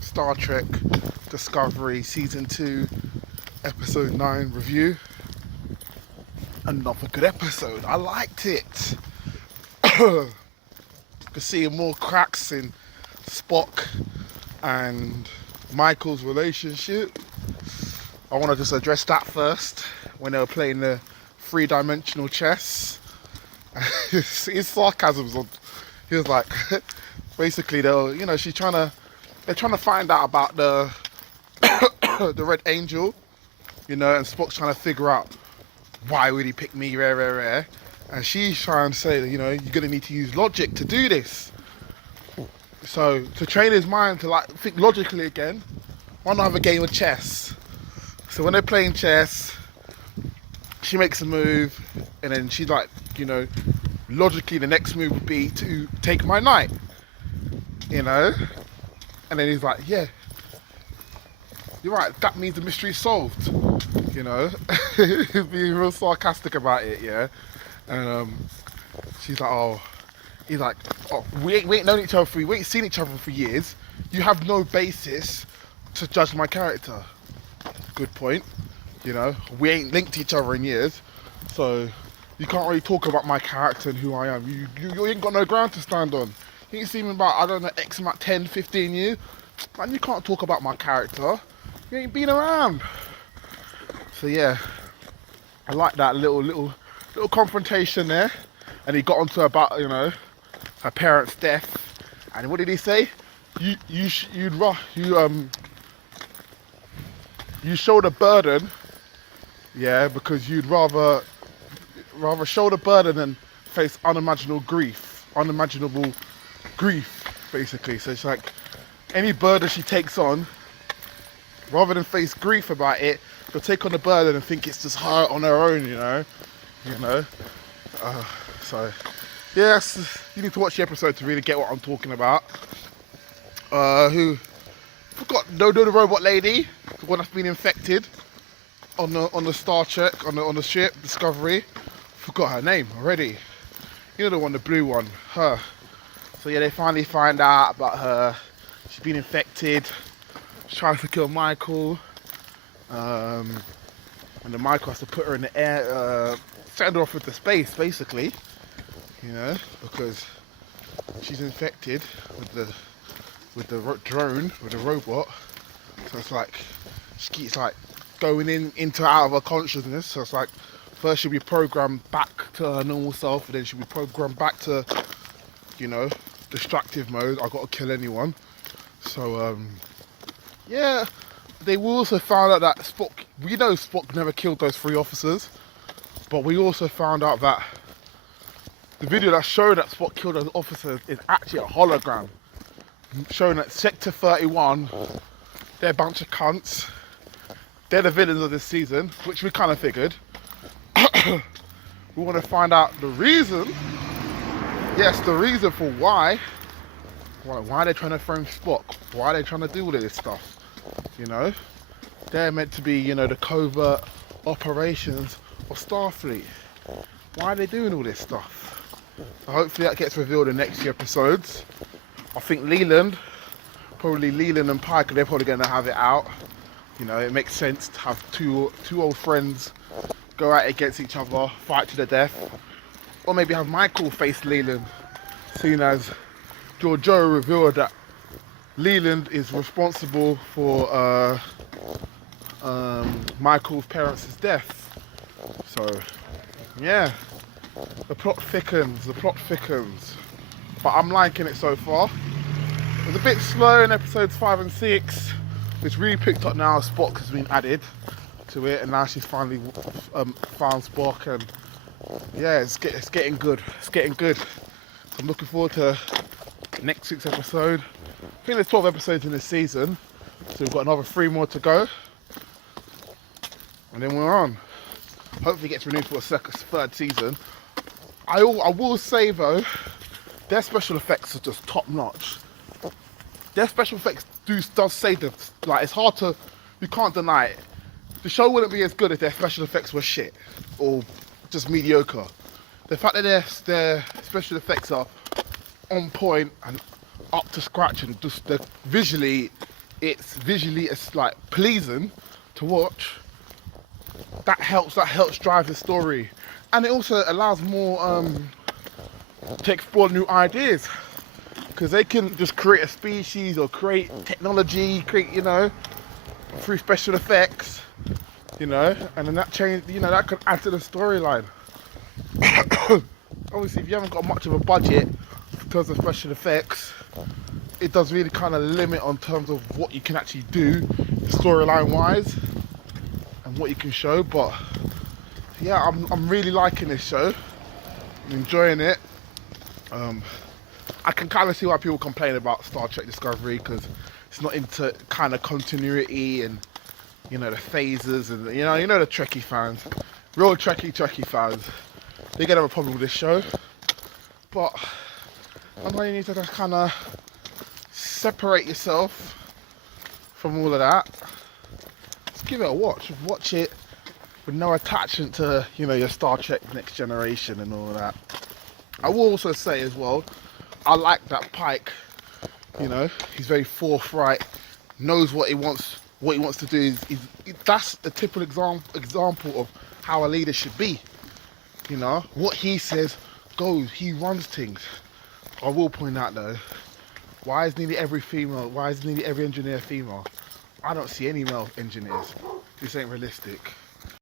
Star Trek Discovery Season 2, Episode 9 review. Another good episode. I liked it. Could see more cracks in Spock and Michael's relationship. I want to just address that first. When they were playing the three-dimensional chess, his sarcasm was. He was like, basically, they're trying to find out about the the Red Angel, and Spock's trying to figure out why would he pick me, rare, and she's trying to say that you're gonna need to use logic to do this. So to train his mind to think logically again, why not have a game of chess? So when they're playing chess, she makes a move, and then she's like, logically the next move would be to take my knight, and then he's like, yeah, you're right, that means the mystery's solved, He's being real sarcastic about it, yeah, and she's like, he's like, we ain't known each other we ain't seen each other for years, you have no basis to judge my character. Good point, we ain't linked each other in years, so you can't really talk about my character and who I am. You ain't got no ground to stand on. You ain't seen me about, I don't know, X amount, 10, 15 years. Man, you can't talk about my character. You ain't been around. So yeah, I like that little confrontation there. And he got onto about, her parents' death. And what did he say? You shoulder burden, yeah, because you'd rather shoulder burden than face unimaginable grief, basically. So it's like any burden she takes on, rather than face grief about it, she'll take on the burden and think it's just her on her own, So yes, you need to watch the episode to really get what I'm talking about. Who forgot? No, the robot lady, the one that's been infected on the Star Trek on the ship Discovery. Forgot her name already. The one, the blue one, her. So yeah, they finally find out about her. She's been infected. She's trying to kill Michael. And then Michael has to put her in the air, send her off into space, basically. Because she's infected with the drone, with the robot. So it's like she keeps going into out of her consciousness. So it's like first she'll be programmed back to her normal self, and then she'll be programmed back to, destructive mode. I gotta kill anyone. So yeah, they also found out that Spock. We know Spock never killed those 3 officers, but we also found out that the video that showed that Spock killed those officers is actually a hologram, showing that Sector 31, they're a bunch of cunts. They're the villains of this season, which we kind of figured. We want to find out the reason. Yes, the reason for why they're trying to frame Spock. Why they're trying to do all of this stuff. They're meant to be, the covert operations of Starfleet. Why are they doing all this stuff? So hopefully that gets revealed in next few episodes. I think Leland and Pike, they're probably going to have it out. It makes sense to have two old friends go out against each other, fight to the death. Or maybe have Michael face Leland, seeing as Georgiou revealed that Leland is responsible for Michael's parents' death. So, yeah, the plot thickens. But I'm liking it so far. It was a bit slow in episodes 5 and 6. It's really picked up now. Spock has been added to it, and now she's finally found Spock, and yeah, it's getting good. It's getting good. So I'm looking forward to next week's episode. I think there's 12 episodes in this season, so we've got another 3 more to go, and then we're on. Hopefully it gets renewed for a third season. I will say though, their special effects are just top notch. Their special effects does say that, it's hard to, you can't deny it. The show wouldn't be as good if their special effects were shit or just mediocre. The fact that their special effects are on point and up to scratch, and just visually it's visually it's like pleasing to watch, that helps drive the story, and it also allows more to explore new ideas, because they can just create a species or create technology, create, you know, through special effects, you know, and then that change, you know, that could add to the storyline. Obviously, if you haven't got much of a budget in terms of special effects, it does really kind of limit on terms of what you can actually do storyline wise and what you can show. But yeah, I'm really liking this show. I'm enjoying it. I can kind of see why people complain about Star Trek Discovery, because it's not into kind of continuity and, you know, the phases, and you know the Trekkie fans, real Trekkie fans, they're gonna have a problem with this show. But I know you need to just kind of separate yourself from all of that. Just give it a watch. Watch it with no attachment to, you know, your Star Trek Next Generation and all of that. I will also say as well, I like that Pike. You know, he's very forthright, knows what he wants to do. That's a typical example of how a leader should be. You know, what he says goes. He runs things. I will point out though, why is nearly every engineer female? I don't see any male engineers. This ain't realistic.